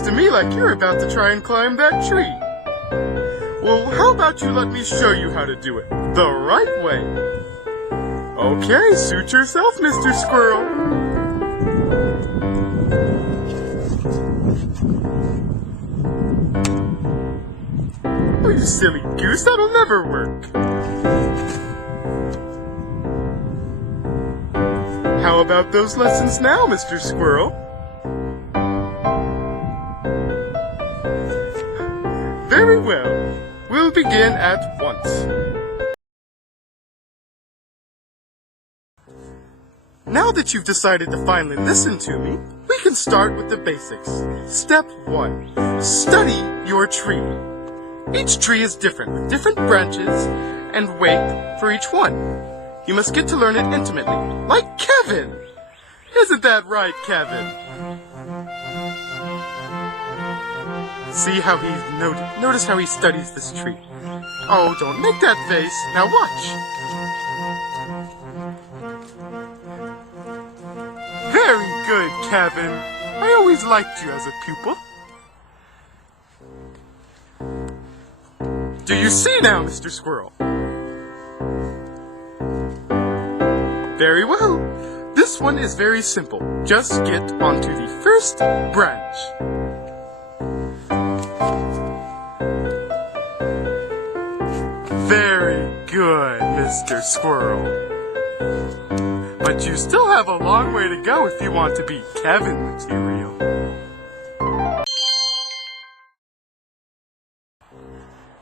Looks to me like you're about to try and climb that tree. Well, how about you let me show you how to do it the right way? Okay, suit yourself, Mr. Squirrel. Oh, you silly goose, that'll never work. How about those lessons now, Mr. Squirrel? Very well. We'll begin at once. Now that you've decided to finally listen to me, we can start with the basics. Step 1. Study your tree. Each tree is different, with different branches and weight for each one. You must get to learn it intimately, like Kevin! Isn't that right, Kevin? See how notice how he studies this tree. Oh, don't make that face. Now watch. Very good, Kevin. I always liked you as a pupil. Do you see now, Mr. Squirrel? Very well. This one is very simple. Just get onto the first branch. Very good, Mr. Squirrel. But you still have a long way to go if you want to be Kevin material.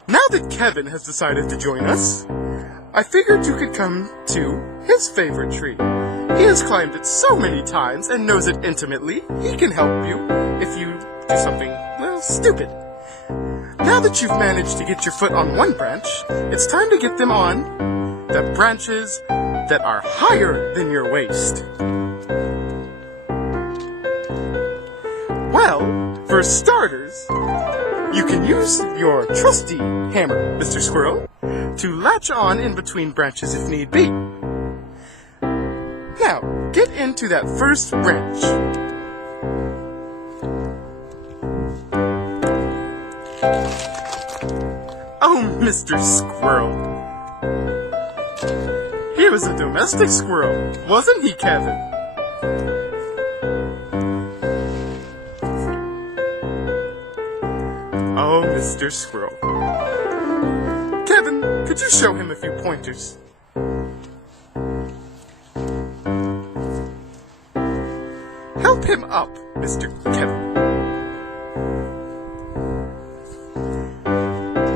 Now that Kevin has decided to join us, I figured you could come to his favorite tree. He has climbed it so many times and knows it intimately, he can help you if you do something, well, stupid. Now that you've managed to get your foot on one branch, it's time to get them on the branches that are higher than your waist. Well, for starters, you can use your trusty hammer, Mr. Squirrel, to latch on in between branches if need be. Now, get into that first branch. Oh, Mr. Squirrel. He was a domestic squirrel, wasn't he, Kevin? Oh, Mr. Squirrel. Kevin, could you show him a few pointers? Help him up, Mr. Kevin.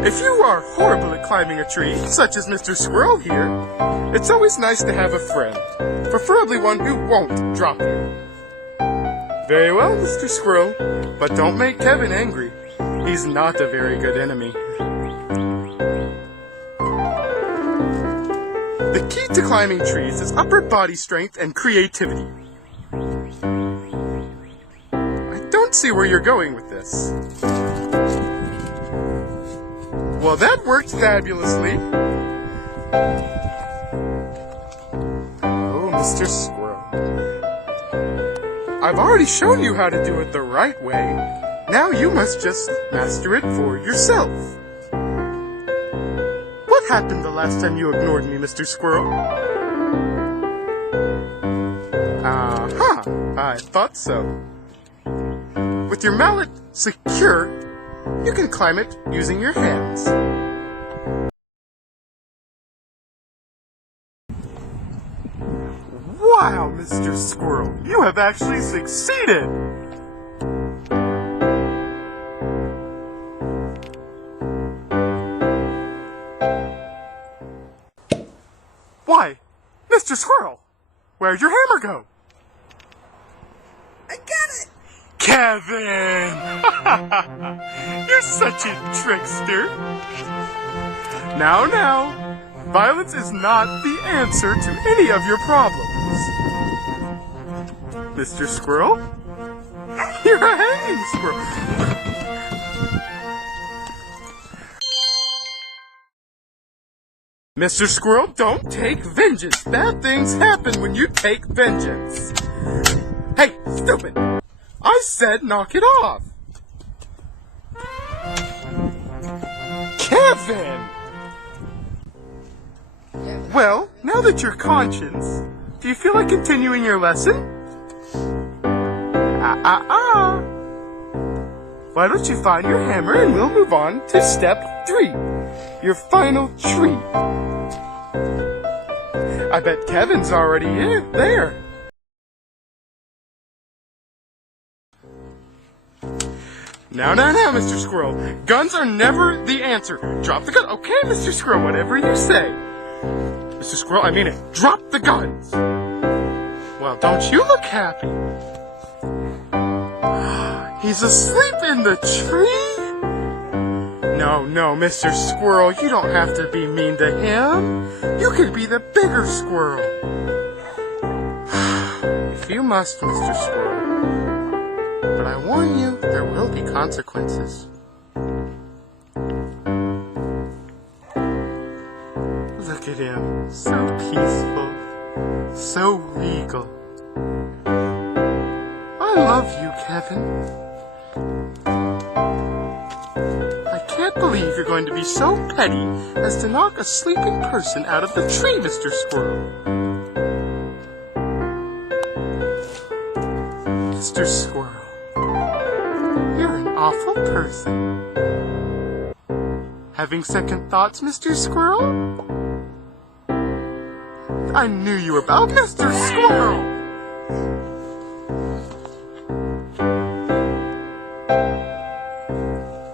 If you are horrible at climbing a tree, such as Mr. Squirrel here, it's always nice to have a friend, preferably one who won't drop you. Very well, Mr. Squirrel, but don't make Kevin angry. He's not a very good enemy. The key to climbing trees is upper body strength and creativity. I don't see where you're going with this. Well, that worked fabulously. Oh, Mr. Squirrel. I've already shown you how to do it the right way. Now you must just master it for yourself. What happened the last time you ignored me, Mr. Squirrel? Aha! I thought so. With your mallet secure, you can climb it using your hands. Wow, Mr. Squirrel, you have actually succeeded! Why, Mr. Squirrel, where'd your hammer go? I got it! Kevin! You're such a trickster. Now, violence is not the answer to any of your problems. Mr. Squirrel? You're a hanging squirrel. Mr. Squirrel, don't take vengeance. Bad things happen when you take vengeance. Hey, stupid! I said knock it off! Kevin! Well, now that you're conscious, do you feel like continuing your lesson? Why don't you find your hammer and we'll move on to step 3, your final treat. I bet Kevin's already there. Now, Mr. Squirrel. Guns are never the answer. Drop the gun. Okay, Mr. Squirrel, whatever you say. Mr. Squirrel, I mean it. Drop the guns. Well, don't you look happy? He's asleep in the tree? No, Mr. Squirrel, you don't have to be mean to him. You could be the bigger squirrel. If you must, Mr. Squirrel. But I warn you, there will be consequences. Look at him, so peaceful, so regal. I love you, Kevin. I can't believe you're going to be so petty as to knock a sleeping person out of the tree, Mr. Squirrel. Mr. Squirrel. You're an awful person. Having second thoughts, Mr. Squirrel? I knew you were about Mr. Squirrel!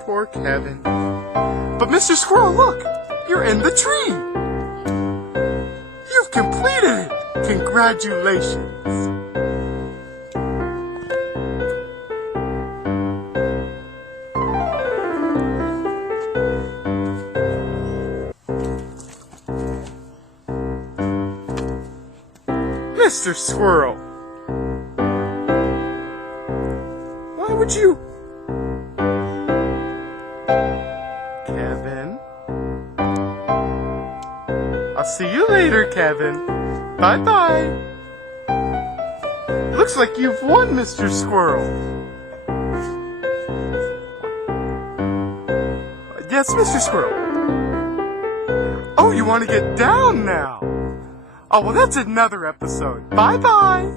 Poor Kevin. But Mr. Squirrel, look! You're in the tree! You've completed it! Congratulations! Mr. Squirrel! Why would you... Kevin? I'll see you later, Kevin. Bye-bye. Looks like you've won, Mr. Squirrel. Yes, Mr. Squirrel. Oh, you want to get down now? Oh, well, that's another episode. Bye-bye!